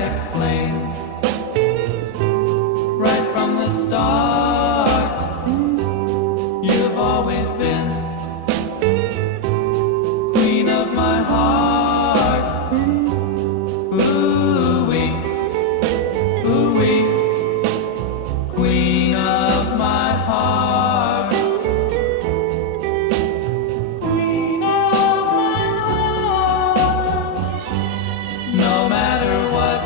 I explain right from the start. You've always been queen of my heart. Ooh-wee, ooh-wee, queen of my heart. Queen of my heart. No matter what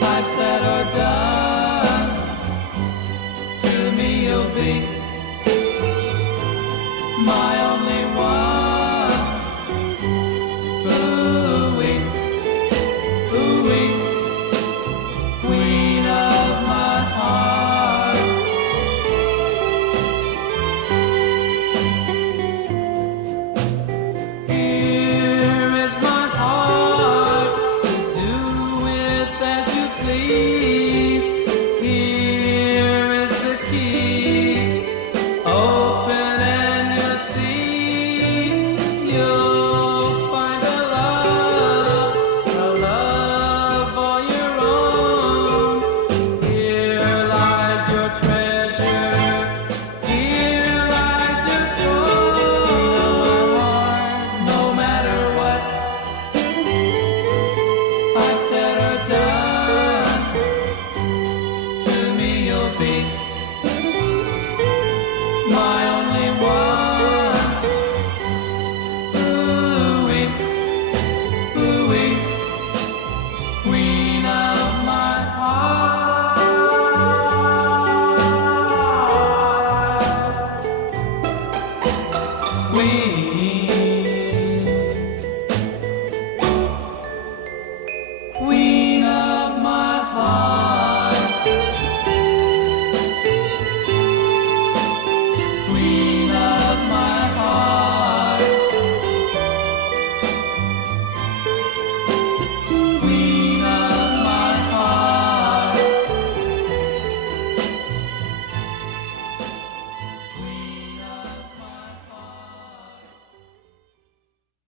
I've said or done, to me you'll be my only one. Ooh.